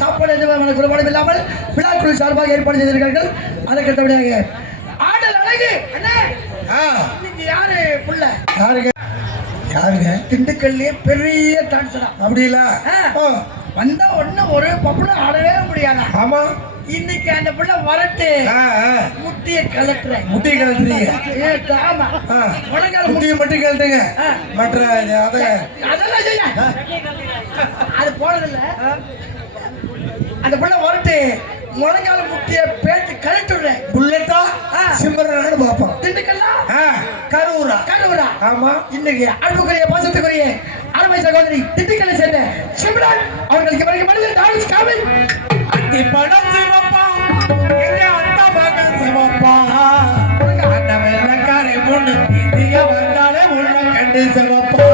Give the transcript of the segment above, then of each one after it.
சாப்பாடு எதுவும் குறைபாடும் இல்லாமல் விழாக்குழு சார்பாக ஏற்பாடு செய்திருக்கார்கள். அதற்கடுத்தபடியாக ஆடல் அழகு இன்னைக்கு யாரு புள்ள யாருங்க திண்டுக்கல்லையே பெரிய டான்ஸரா அப்படி இல்ல வந்தா ஒண்ணு ஒரு பப்புல ஆடவே முடியாது. ஆமா இன்னைக்கு அந்த பிள்ளை வரட்டு முட்டிய கலட்டுறேன் முட்டிய கலட்டுறீங்க. ஆமா முட்டிய மட்டும் கலட்டுங்க மற்ற அதெல்லாம் செய்ய அது போனதில்ல. அந்த பிள்ளை வரட்டு முழங்கால முட்டிய பேச்சு கலட்டுறேன் புல்லட்டா சிம்மரானு பாப்போம். திண்டுக்கல்லா கரூரா கரூரா ஆமா இன்னைக்கு அன்புக்குரிய பாசத்துக்குரிய அருமை சகோதரி திண்டுக்கல்லை சேர்ந்த சிம்ரன் அவர்களுக்கு பிறகு மனிதன் டான்ஸ் காமி அத்தி படம் சிவப்பா எங்க அண்ணா மகன் சிவப்பா அந்த வெள்ளக்காரை முன்னு இந்தியா வந்தாலே உள்ள கண்டு சிவப்பா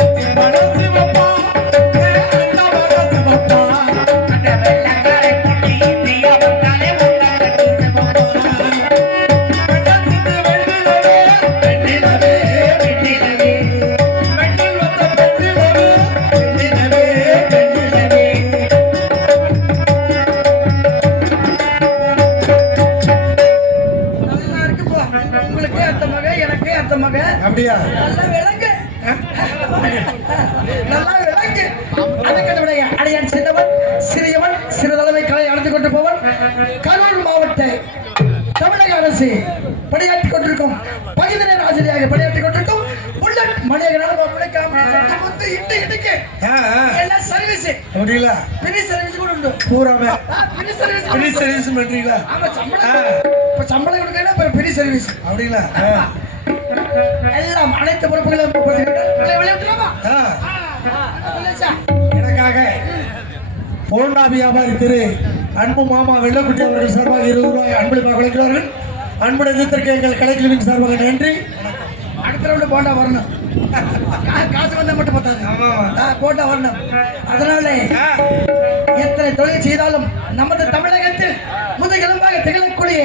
அத்தி படம் சிவப்பா அண்ணா மகன் சிவப்பா அந்த வெள்ளக்காரை முன்னு இந்தியா வந்தாலே உள்ள கண்டு சிவப்பா வெண்ணிலவே வெண்ணிலவே வெண்ணில் வந்த வெண்ணிலவே வெண்ணிலவே வெண்ணிலவே உங்களுக்கு அந்த மக எனக்கு அந்த மக அப்படியா நல்ல விளங்கு நல்லா விளங்கு. அதுக்கு அடையான் சின்னவன் சிறியவன் சிறுதளவை கலை அடைந்து கொண்டு போவன் கரூர் மாவட்ட தமிழக அரசு பணியாற்றிக் கொண்டிருக்கும் பகுதி நேர ஆசிரியராக பணியாற்றிக் கொண்டிருக்கும் புல்லட் மணியகரான சர்வீஸ் முடியல பிரி சர்வீஸ் கூட உண்டு பூராமே பிரி சர்வீஸ் பண்றீங்களா? ஆமா சம்பளம் கொடுக்கணும் பெரிய சர்வீஸ் அப்படிங்களா? எல்லாம் அனைத்து பொறுப்புகளும் எனக்காக போண்டா வியாபாரி திரு அன்பு மாமா வெள்ளக்குட்டி அவர்கள் சார்பாக 20 ரூபாய் அன்பளிப்பாக வழங்குகிறார்கள். அன்புடைய எதிர்த்திற்கு எங்கள் கலைக்குழுவின் சார்பாக நன்றி. அடுத்த ரவுண்டு போண்டா வரணும். காசு வந்தா மட்டும் பார்த்தாங்க போண்டா வரணும். அதனால எத்தனை தொழில் செய்தாலும் நமது தமிழகத்தில் முதுகெலும்பாக திகழக்கூடிய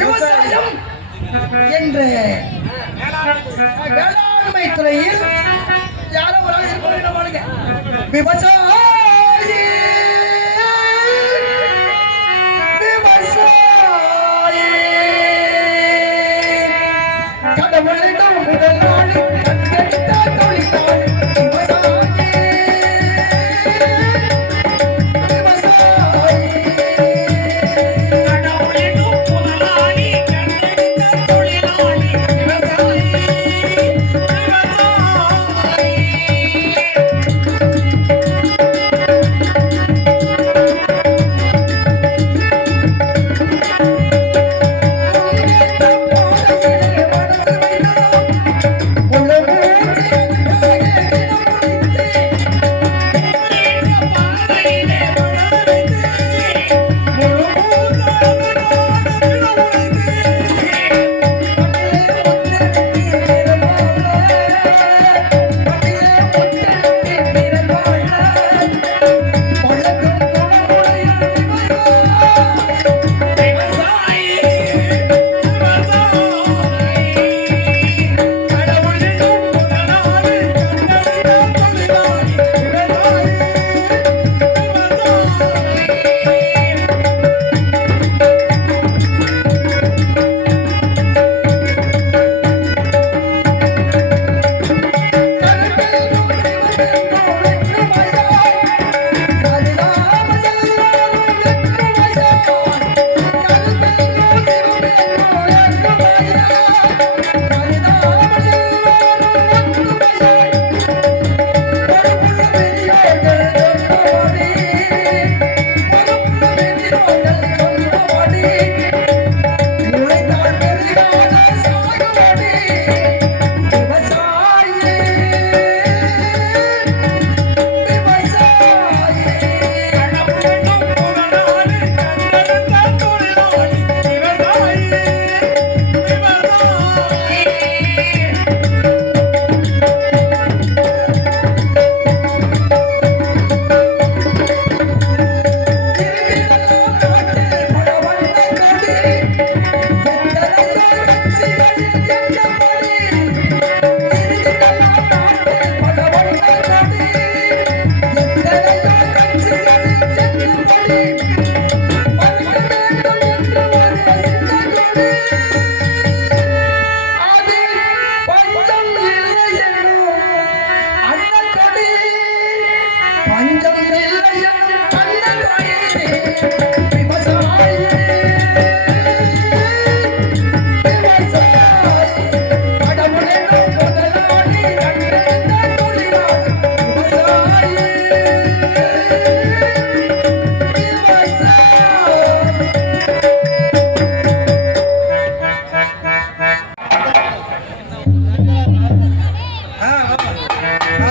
விவசாயம் என்ற வேளாண்மை துறையில் யாரோ ஒரு ஆளுங்க விவசாயி விவசாயி கடவுளிடம் முதல் நாள் கண்டெடுத்த தொழிலாளி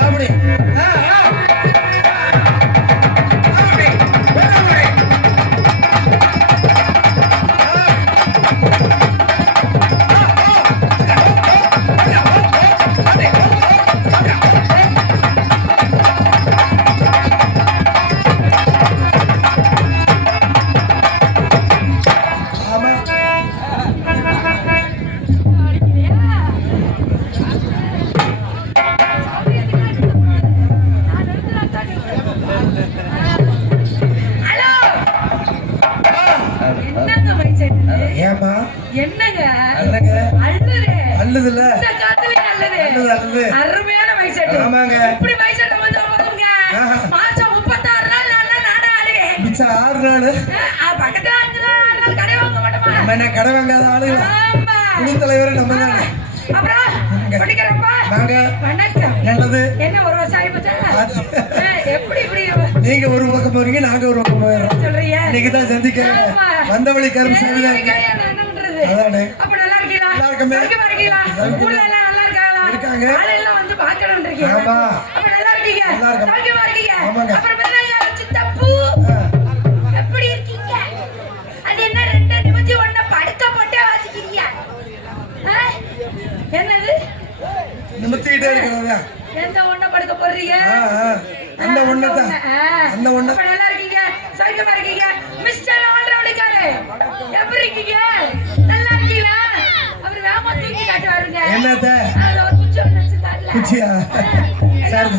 அப்படி என்னங்க அல்லதுல அருமையான மைசெட். இப்படி மைசெட் வந்து பாருங்க. மாசம் 36 நாள் நானே ஆடுவேன். மிச்சம் 6 நாள் பக்கத்துல 5 நாள் கடை வாங்க மாட்டோமா? நம்ம கடை வாங்காத ஆளுங்க. குழு தலைவர் நம்ம தானே. அப்புறம் படிக்கிறப்பா நாங்க வணக்கம். நல்லது. என்ன ஒரு வருஷம் ஆயிப்போச்சா? எப்படி இப்படி நீங்க ஒரு பக்கம் போறீங்க, நாங்க ஒரு பக்கம் போறோம். சொல்றீங்க. இன்னைக்கு தான் சந்திக்க வந்த வழி கருமசாமி தான். அதானே. அப்ப நல்லா இருக்கீங்களா? நல்லா இருக்கமே. இருக்கீங்களா? ஊர்ல எல்லாம் நல்லா இருக்காங்களா? இருக்காங்க. ஆளெல்லாம் வந்து பார்க்கணும் இருக்கீங்க. ஆமா. அப்ப நல்லா இருக்கீங்க. சௌக்கியமா இருக்கீங்க. ஆமாங்க. அப்புறம் பெரியயா சித்தப்பு எப்படி இருக்கீங்க? அது என்ன ரெண்டு நிமித்தி ஒண்ண படுக்க போட்டே வாசிக்கிறீங்க? என்னது? நிமித்திட்டே இருக்கறதா? எந்த ஒண்ண படுக்க போறீங்க? அந்த ஒண்ண தான். அந்த ஒண்ண. அப்ப நல்லா இருக்கீங்க. சௌக்கியமா இருக்கீங்க. மிஸ்டர் ஆல்ரவுண்டர் எப்படி இருக்கீங்க? நல்லா இருக்கீங்களா? அவர் வேகமா தூக்கி காட்டுவாருங்க. என்னது? அது ஒரு குச்சி ஒண்ணு வச்சிருக்காருல. குச்சியா? சரி.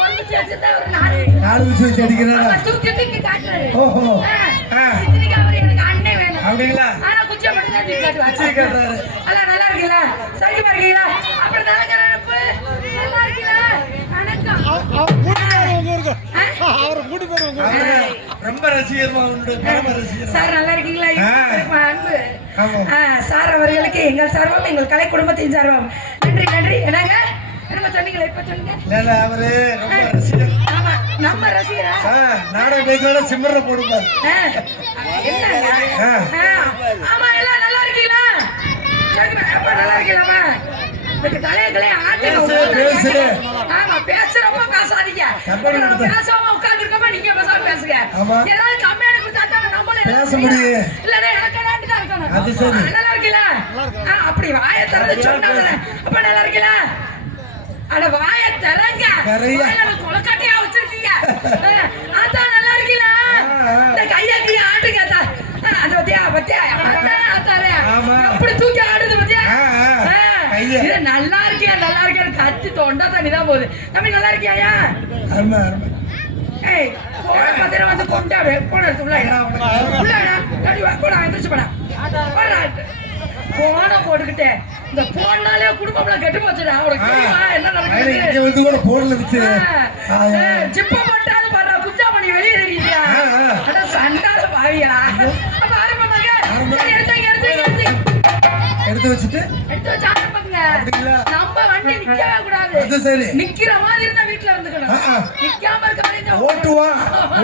ஒரு குச்சி வச்சிருந்தா ஒரு நாலு குச்சி வச்சு அடிக்கிறாரா? தூக்கி தூக்கி காட்டுறாரு. ஓஹோ. இதுக்கு அவர் எனக்கு அண்ணே வேணும். அப்படிங்களா? ஆனா குச்சியை மட்டும் தான் தூக்கி காட்டுவாரு. எல்லாம் நல்லா இருக்கீங்களா? சௌக்கியமா இருக்கீங்களா? அப்புறம் தலைகரப்பு நல்லா இருக்கீங்களா? வணக்கம். அவரை கூட்டி போறவங்க ரொம்ப ரசிகர்மா உண்டு. பரம ரசிகர். சார் நல்லா இருக்கீங்களா? அன்பு. சார் அவர்களுக்கு எங்கள் சார்பம், எங்கள் கலை குடும்பத்தின் சார்பம் நன்றி நன்றி. என்னங்க என்ன சொன்னீங்களா? இப்ப சொன்னீங்க. இல்ல அவரு ரொம்ப ரசிகர். ஆமா நம்ம ரசிகரா? நாடக பேசுறத சிம்மர்ல போடுவார். என்னங்க? ஆமா எல்லாம் நல்லா இருக்கீங்களா? அப்ப நல்லா இருக்கீங்களா? இதுக்கு தலையங்களே ஆட்டு. ஆமா பேசுறப்ப பேசாதீங்க. பேசாம உட்கார்ந்து இருக்கப்ப நீங்க பேசாம பேசுங்க. ஏதாவது கம்மியான கொடுத்தா நம்மளே பேச முடியும். இல்லடா எனக்கு தான் இருக்கணும். அது சரி. நல்லா இருக்கீங்களா? அப்படி வாயை திறந்து சொன்னாங்க. அப்ப நல்லா இருக்கீங்களா? அட வாயை திறங்க. வாயில கொலக்காட்டியா வச்சிருக்கீங்க. அதான் நல்லா இருக்கீங்களா? இந்த கையாக்கி ஆட்டுங்க. அந்த பத்தியா பத்தியா ஆத்தாரே எப்படி தூக்கி ஆடுது பத்தியா? இது நல்லா இருக்கியா? நல்லா இருக்கியா? கத்தி தொண்டா தண்ணி தான் போகுது. தம்பி நல்லா இருக்கியா? ஏய் போன பத்திர வந்து கொண்டாடு. போன உள்ளடா போடா எந்திரிச்சு போடா. போன போட்டுக்கிட்டே இந்த போனாலே குடும்பம்லாம் கெட்டு போச்சுடா. அவனுக்கு தெரியுமா என்ன நடக்குது? இங்க வந்து கூட போன்ல விச்சு ஜிப்ப போட்டாது பாரு. குச்சாமணி வெளியே தெரியுதா? அட சண்டால பாவியா. அப்ப ஆரம்பமாங்க. எடுத்து வச்சுட்டு எடுத்து வச்சு ஆரம்பங்க. நம்ம வண்டி நிக்கவே கூடாது. அது சரி. நிக்கிற மாதிரி இருந்தா வீட்ல இருந்துக்கணும். நிக்காம இருக்க மாதிரி இருந்தா ஓட்டுவா.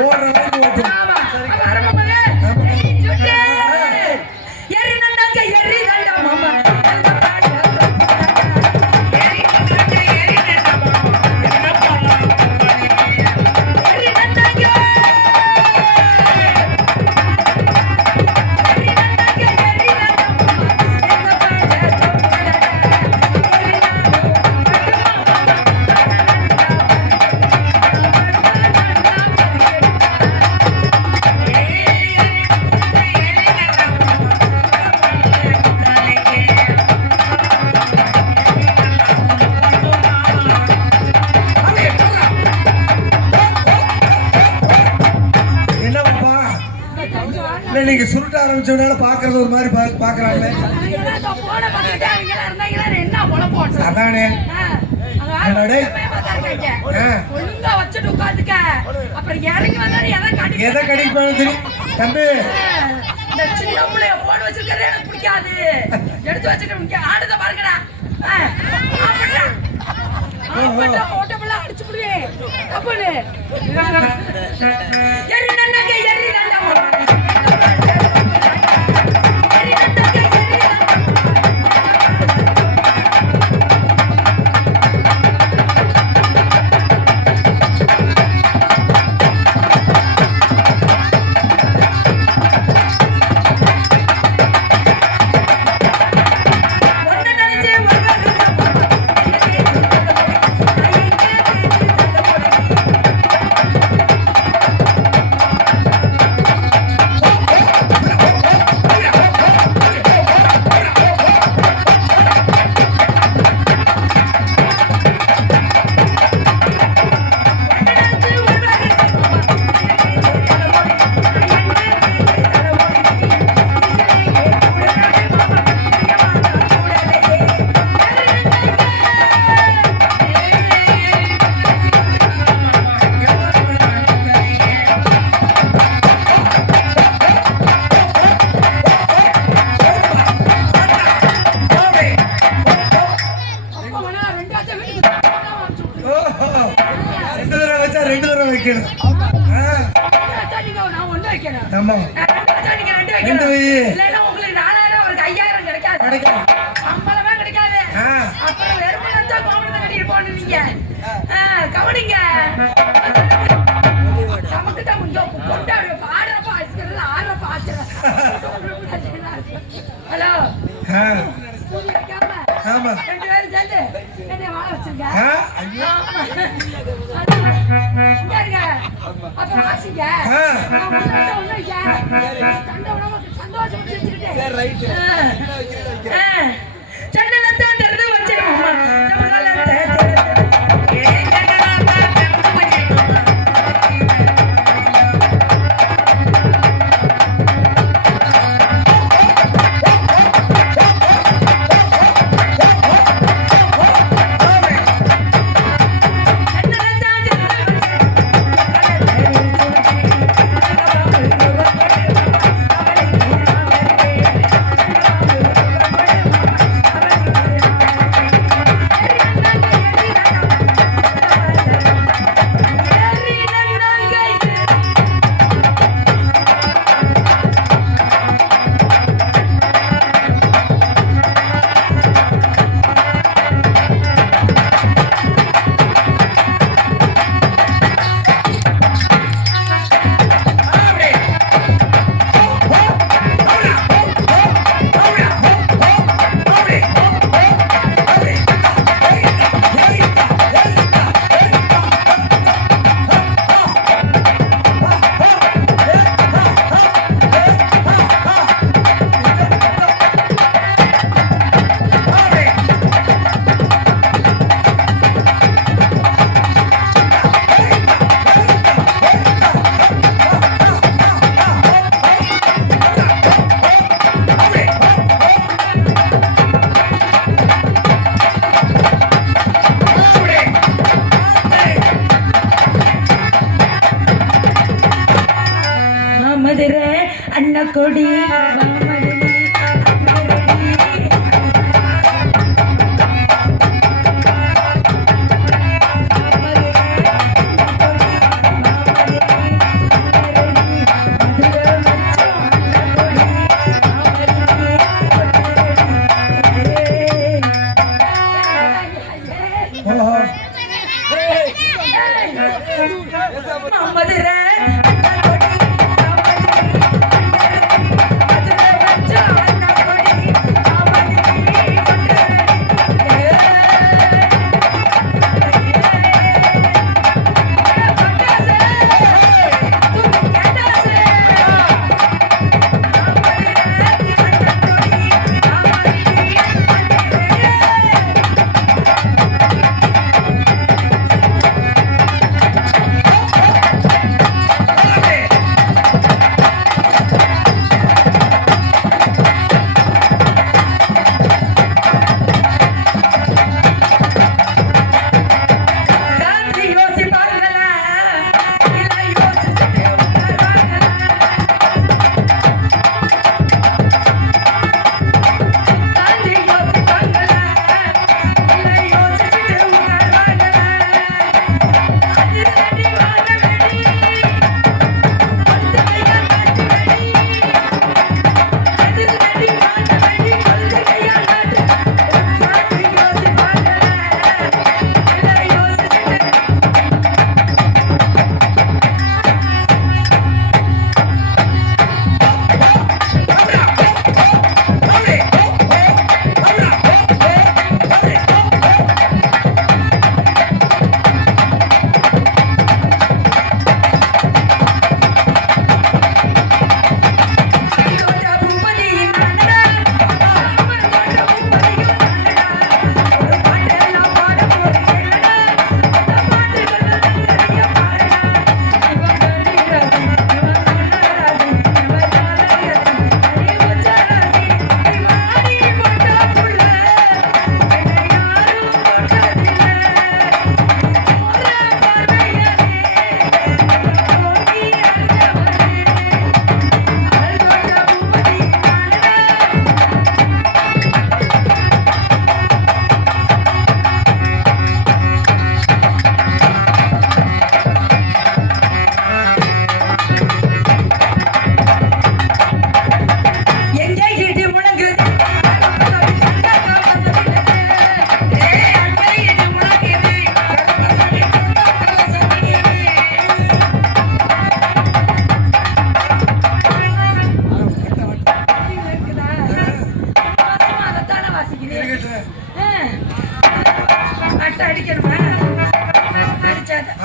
ஓடுற மாதிரி ஓட்டு. ஆமா. அப்ப ஆரம்பமாங்க. எரி நண்டாங்க எரி நண்டா மாமா. நீங்க சுருட்ட ஆரம்பிச்சவனால பாக்குறது ஒரு மாதிரி பாக்குறாங்களே. அதானே ஒழுங்கா வச்சுட்டு உட்காந்துக்க. அப்புறம் இறங்கி வந்தாலும் எதை கடிப்பாலும் தெரியும் தம்பி. இந்த சின்ன பிள்ளைய போன் வச்சிருக்கதே எனக்கு பிடிக்காது. எடுத்து வச்சுட்டு ஆடுத பாருங்கடா. ஓட்டமெல்லாம் அடிச்சு விடுவேன். அப்பனு எரி நன்னாங்க எரி நண்டா வைக்கணும் நான் ஒண்ணு வைக்கணும் ஆமா நீங்க ரெண்டு ரெண்டு வைக்கணும் வை. இல்லைன்னா உங்களுக்கு 4000 ஒரு 5000 கிடைக்காது கிடைக்கும். சம்பளமே கிடைக்காது அப்புறம் வெறுமனே கோமணத்தை கட்டிட்டு போகணும் நீங்க கவனிங்க நமக்கு தான் கொஞ்சம் கொண்டாடு ஆடுறப்ப ஆச்சுக்கிறது ஆடுறப்ப ஆச்சுக்கிறது ஹலோ ஆமா ரெண்டு பேரும் சேர்ந்து என்னை வாழ வச்சிருங்க ஐயோ அப்ப வாசிங்க மதுரை அன்னக்கொடி மதுரை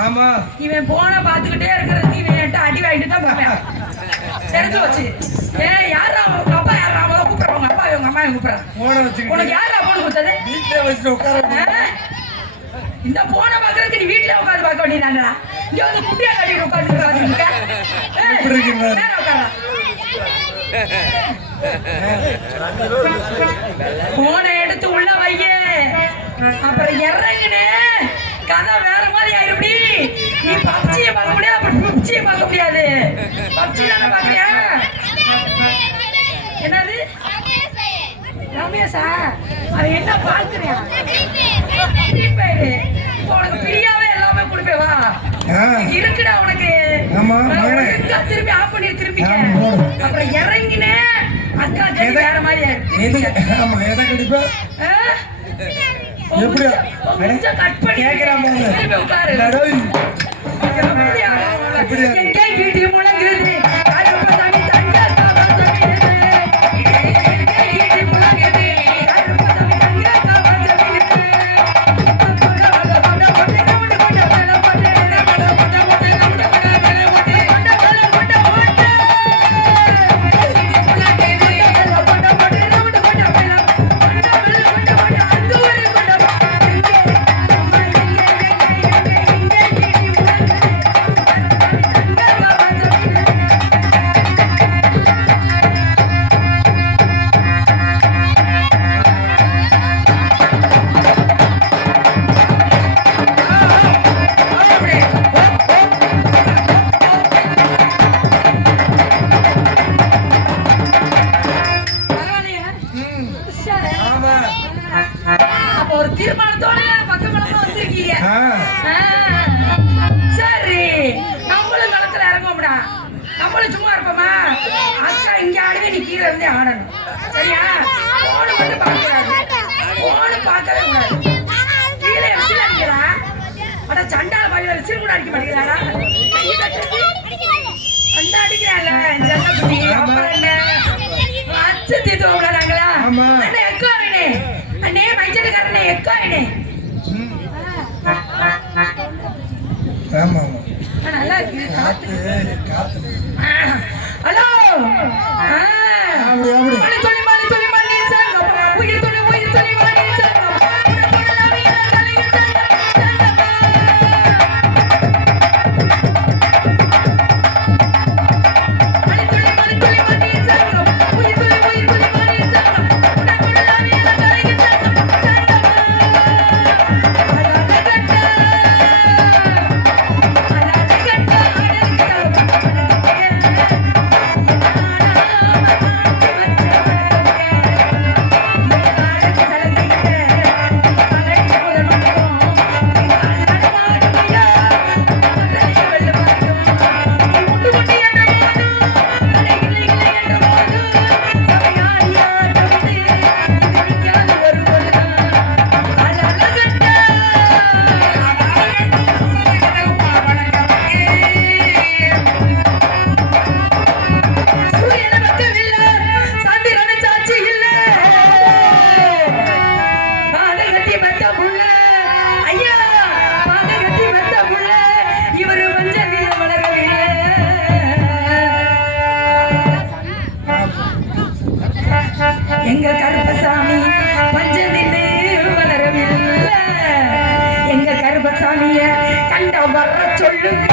ஆமா இவன் போன பாத்துக்கிட்டே இருக்கிறது இவன் என்கிட்ட அடி வாங்கிட்டு தான் போவேன் தெரிஞ்சு வச்சு யாரா உங்க அப்பா யாரா அவங்கள கூப்பிடுறாங்க உங்க அப்பா இவங்க அம்மா கூப்பிடுறாங்க போன வச்சுக்கிட்டு உனக்கு யாரா போன் கொடுத்தது வீட்டுல வச்சுட்டு உட்கார இந்த போனை பாக்குறதுக்கு நீ வீட்டுல உட்காந்து பார்க்க வேண்டியதாங்களா இங்க வந்து குட்டியா கட்டிட்டு உட்காந்து போனை எடுத்து உள்ள வைய அப்புறம் இறங்குனே கதை வேற மாதிரி ஆயிருப்படி நீ பப்ஜியை பார்க்க முடியாது அப்புறம் பப்ஜியை பார்க்க முடியாது பப்ஜி தானே பாக்குறியா என்னது ரமேஷா அவன் என்ன பாக்குறியா உனக்கு ஃப்ரீயாவே எல்லாமே கொடுப்பேன் வா இருக்குடா உனக்கு திரும்பி ஆஃப் பண்ணி திரும்பி அப்புறம் இறங்கினே அக்கா ஜெய் வேற மாதிரி கொஞ்சம் கட் பண்ணி உட்காரு எங்கே வீட்டு முழங்குது ஒரு தீர்மானத்தோட பக்கமெல்லாம் வந்திருக்கீங்க சரி நம்மளும் களத்துல இறங்குவோம்டா நம்மளும் சும்மா இருப்போமா அக்கா இங்க ஆடுவே நீ கீழே இருந்தே ஆடணும் சரியா போன மட்டும் பார்க்கக்கூடாது போன பார்க்கவே கூடாது கீழே விசில் அடிக்கிறா அட சண்டால பையில விசில் கூட அடிக்க மாட்டேங்கிறாடா அந்த அடிக்கிறான்ல இந்த அப்புறம் என்ன அச்சு தீத்து விடாங்களா அண்ணே எக்கோ அண்ணே அண்ணே மைச்சட்டுக்காரனே எக்கோ அண்ணே நல்லா இருக்கு ஹலோ எங்க கருப்பசாமி பஞ்சதின்னு வளரவில்லை எங்க கருப்பசாமிய கண்ட வர சொல்லுங்க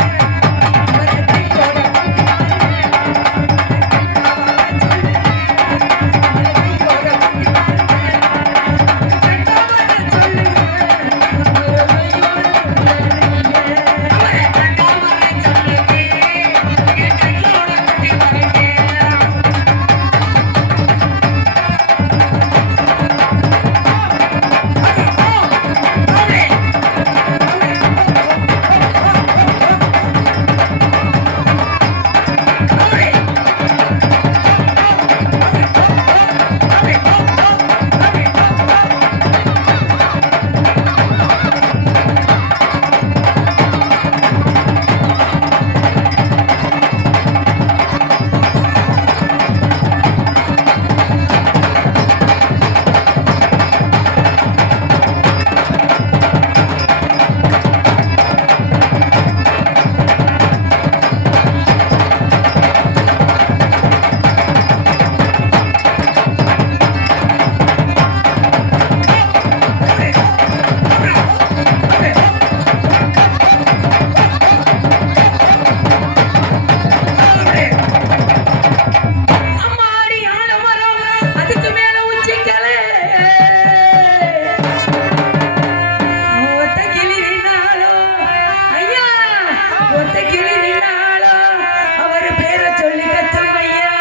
ஒத்த கிளி நின்னாலும் அவர் பேரை சொல்லி கத்தும் ஐயா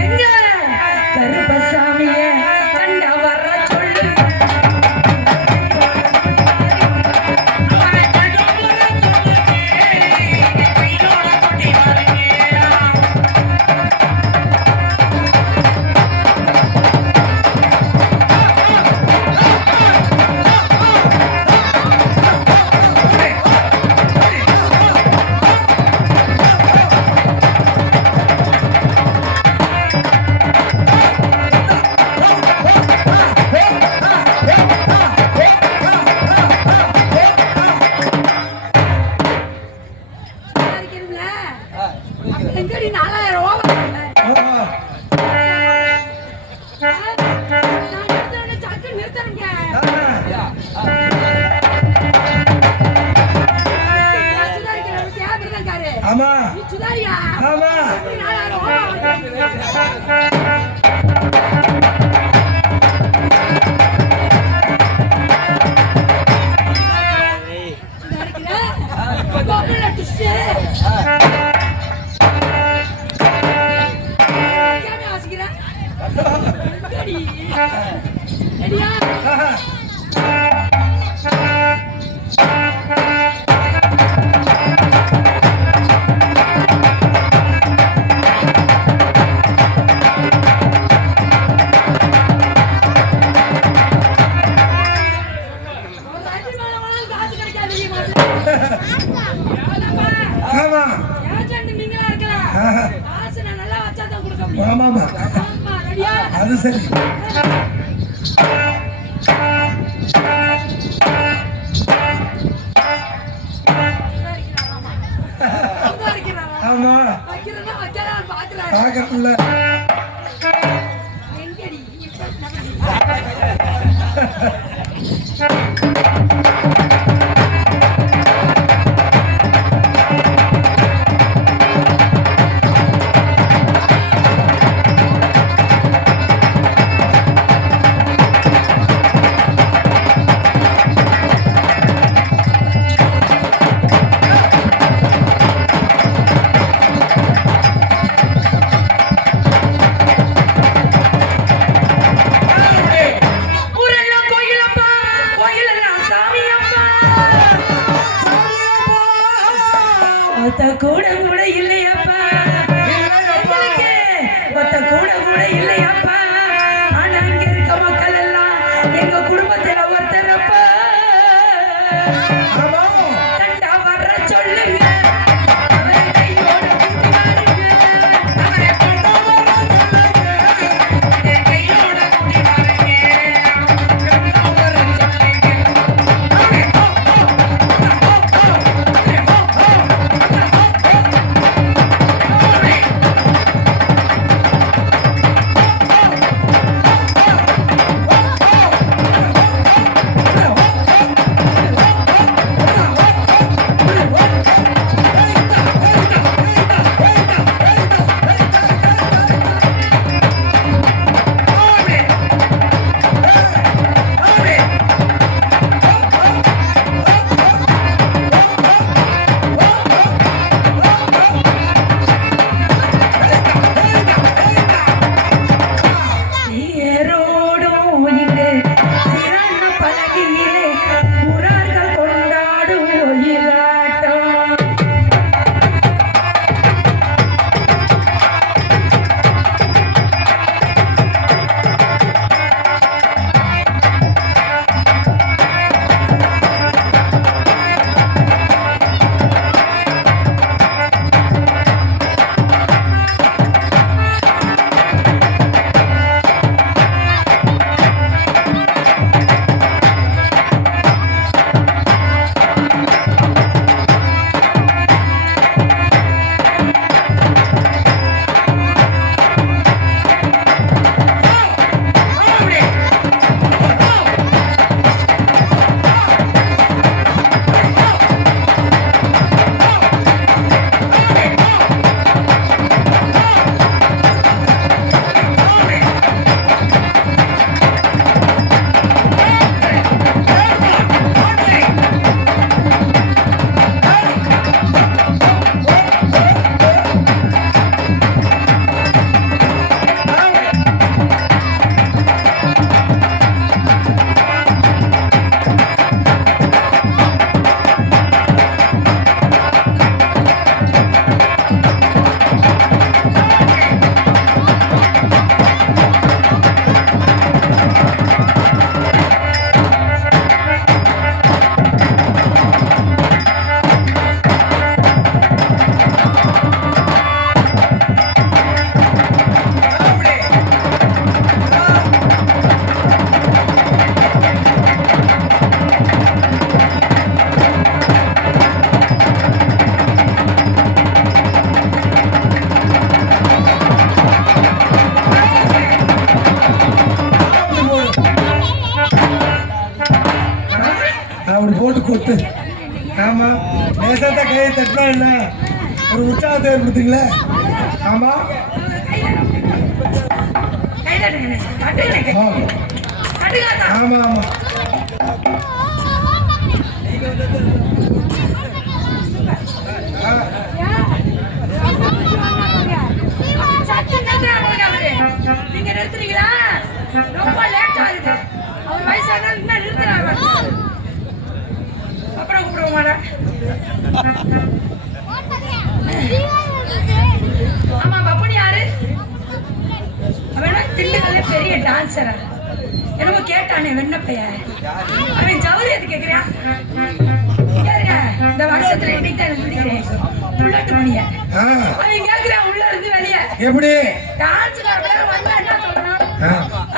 எங்க கருப்பசாமிய கண்ட வர்ற சொல்லு எங்கடி 4000 ரூபா ஆமா ஆமா ஆமா நீங்களா இருக்கலாம் காசு நான் நல்லா வச்சா தான் கொடுக்க முடியும் ஆமாமா ஆமா ரெடியா அது சரி ஆமா வைக்கிறேன்னா வைக்கலாம் பாக்குறேன் பாக்கல எங்கடி ஊரெல்லாம் கோயிலப்பா கோயிலெல்லாம் சாமியப்பா ஒத்த கூட கூட இல்லையப்பா எங்களுக்கு ஒத்த கூட கூட இல்லையப்பா ஆனா இங்க இருக்க மக்கள் எல்லாம் எங்க குடும்பத்துல ஒருத்தரப்பா கண்டா வர்ற சொல்லுங்க அவரை கையோட கூட்டி வாருங்க. அவரை கண்டா வர்ற சொல்லுங்க. அவரை கையோட கூட்டி வாருங்க. கண்டா வர்ற சொல்லுங்க. ஆமா நேசத்த கையை தட்டினா என்ன ஒரு உற்சாகத்தை ஏற்படுத்துங்களே. ஆமா ஆமா ஆமா நீங்க நிறுத்துறீங்களா? ரொம்ப லேட் ஆகுது. அவர் வயசான இன்னும் நிறுத்துறாரு. அப்புறம் கூப்பிடுவோம். ஆமா பப்புனி யாரு? அவன் திண்டுக்கல்ல பெரிய டான்சரா என்னமோ கேட்டானே வெண்ணப்பைய. அவன் ஜவுரி எது கேக்குறான்? இந்த வருஷத்துல இன்னைக்கு தான் சொல்லிக்கிறேன் புள்ளட்டு மணிய. அவன் கேக்குறான் உள்ள இருந்து வெளியே எப்படி டான்ஸ்கார பேர வந்தா என்ன சொல்லணும்?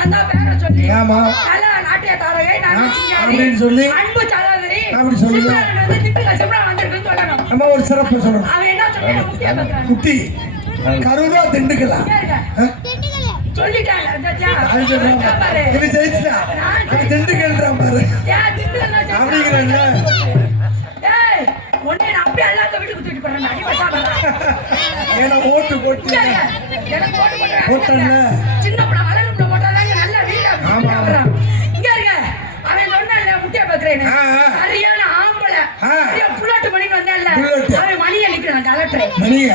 அந்த பேரை சொல்லி நல்லா நாட்டிய தாரகை நான் சொல்லி அன்பு சகோதரி அப்படி சொல்லி வந்து திண்டுக்கல் சிம்ரா வந்திருக்குன்னு சொல்லணும். நம்ம ஒரு சிறப்பு சொல்லணும். அவன் என்ன சொல்றான்? முக்கிய பத்திரம் குட்டி கருவா திண்டுக்கலாம் சொல்லிட்டாங்க. இது ஜெயிச்சா திண்டுக்கல்றா பாரு அப்படிங்கிறல்ல. ஒண்ணே நான் அப்படியே எல்லாத்த வீட்டுக்கு தூக்கிட்டு போறேன். அடி வச்சா ஏன்னா ஓட்டு போட்டு எனக்கு ஓட்டு போட்டேன்ல சின்ன படம் வளரும் போட்டாதாங்க நல்ல வீடு. இங்க இருக்க அவன் சொன்னான்ல முட்டிய பாக்குறேன்னு சரியான ஆம்பளை புள்ளட்டு மணிக்கு வந்தான்ல அவன் மணியை நிக்கிறான் கலெக்டர் மணிய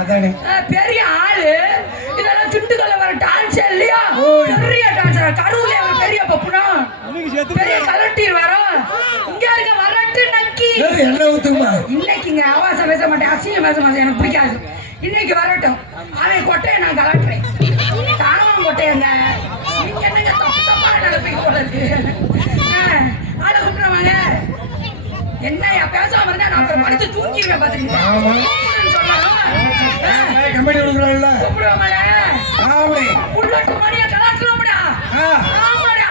அதானே பெரிய ஆளு. இதெல்லாம் திண்டுக்கல்ல வர டான்ஸ் இல்லையா? பெரிய டான்ஸர் கரூர்ல ஒரு பெரிய பப்புனா பெரிய கலெக்டர் வரும். இங்க இருக்க வரட்டு நக்கி என்ன ஊத்துமா இன்னைக்குங்க ஆவாசம் பேச மாட்டேன், அசிங்கம் பேச மாட்டேன், எனக்கு பிடிக்காது. இன்னைக்கு வரட்டும். அவன் கொட்டையை நான் கலட்டுறேன். காணவன் கொட்டையங்க நீங்க என்னங்க தப்பு தப்பா நடப்பீங்க போல இருக்கு. ஆளை கூப்பிடுவாங்க. என்னையா பேசாம இருந்தா நான் அப்புறம் படுத்து தூங்கிடுவேன் பாத்துக்கிட்டேன் சொல்லணும். கம்பெனி கொடுக்குறாங்கல்ல கூப்பிடுவாங்களே புள்ளட்டு மணியை கலாட்டுறோம்டா. ஆமாடா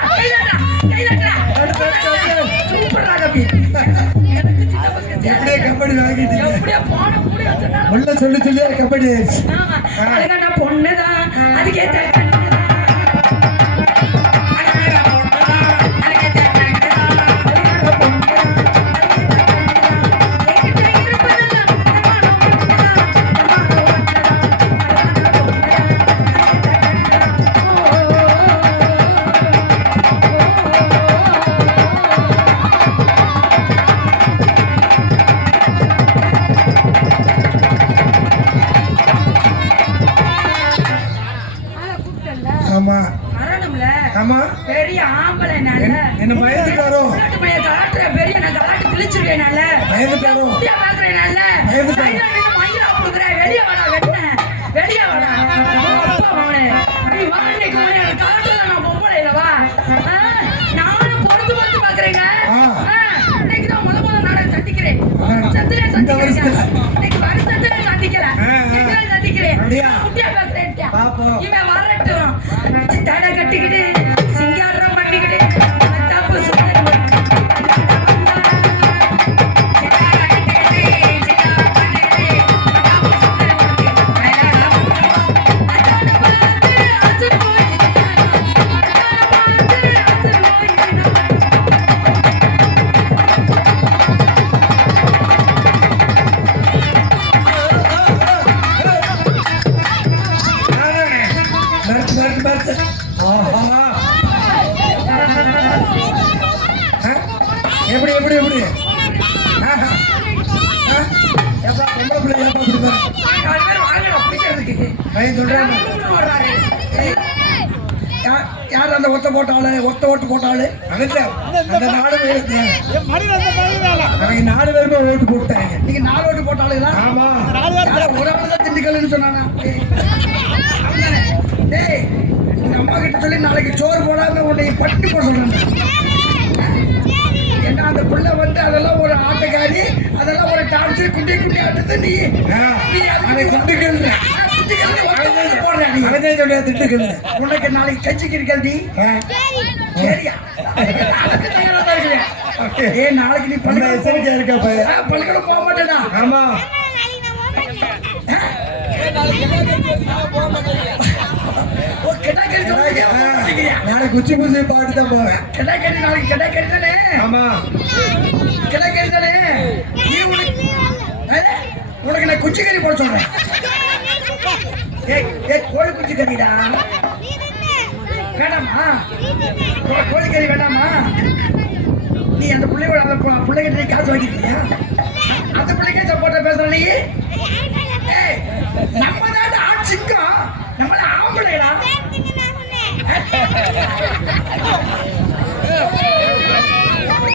சூப்பரா கம்பி. எனக்கு சின்ன பசங்க எப்படியே கம்பெனி வாங்கிட்டீங்க. எப்படியே போன கூட உள்ள சொல்லி சொல்லி கம்பெனி ஆயிடுச்சு. அதுக்கான பொண்ணுதான் அதுக்கேற்ற பெரிய ஆம்பளை என்ன பயந்துட்டாரோ பெரிய நான் கலாட்டு கிழிச்சிருவேன். பயந்துட்டாரோ வெளியே வாடா வெட்ட வெளியே வாடா நீ வாடகைக்கு கலாட்டுல நான் பொம்பளை இல்லவா? நானும் பொறுத்து பொறுத்து பாக்குறேங்க. இன்னைக்குதான் முதல் நாடகம் சந்திக்கிறேன். சந்திக்கிறேன் இன்னைக்கு வருஷத்துல சந்திக்கிறேன் சந்திக்கிறேன் குட்டியா பாக்குறேன். இவன் வரட்டும் தடை கட்டிக்கிட்டு சிங்காரம் பண்ணிக்கிட்டு தப்பு எப்படி எப்படி எப்படி பொம்பளை பிள்ளை யார் அந்த ஒத்த போட்டாளு ஒத்த ஓட்டு போட்டாளு அந்த 4 பேரு அவங்க 4 பேருமே ஓட்டு போட்டாங்க. நீங்க 4 ஓட்டு போட்டாளுங்களா? ஆமா ஒரு ஆள் தான் திண்டுக்கல்னு சொன்னானா? டேய் உங்க அம்மா கிட்ட சொல்லி நாளைக்கு சோறு போடாம உன்னை பட்டி போட சொல்றேன். ஏன்னா அந்த பிள்ளை வந்து அதெல்லாம் ஒரு ஆட்டக்காரி, அதெல்லாம் ஒரு டான்ஸ் குட்டி குட்டி ஆட்டத்தை நீ திண்டுக்கல் திண்டுக்கல் உனக்கு நாளைக்கு கட்சிக்கு இருக்காது. சரியா ஏ நாளைக்கு நீ பள்ளிக்கூடம் எச்சரிக்கையா இருக்கா? பள்ளிக்கூடம் போக மாட்டேனா? ஆமா நாளைக்கு உச்சி பூசி பாட்டு தான் போவேன். நாளைக்கு தானே? ஆமா கிழக்கறி தானே நீ உனக்கு நான் குச்சி கறி போட சொல்றேன். கோழி குச்சி கறிடா வேண்டாமா? கோழிக்கறி வேண்டாமா? நீ அந்த பிள்ளையோட அந்த பிள்ளைகிட்ட காசு வாங்கிட்டியா? அந்த பிள்ளைக்கு சப்போர்ட்டா பேசுற நீ? நம்ம தான் ஆட்சிக்கும் நம்மள ஆம்பளைடா.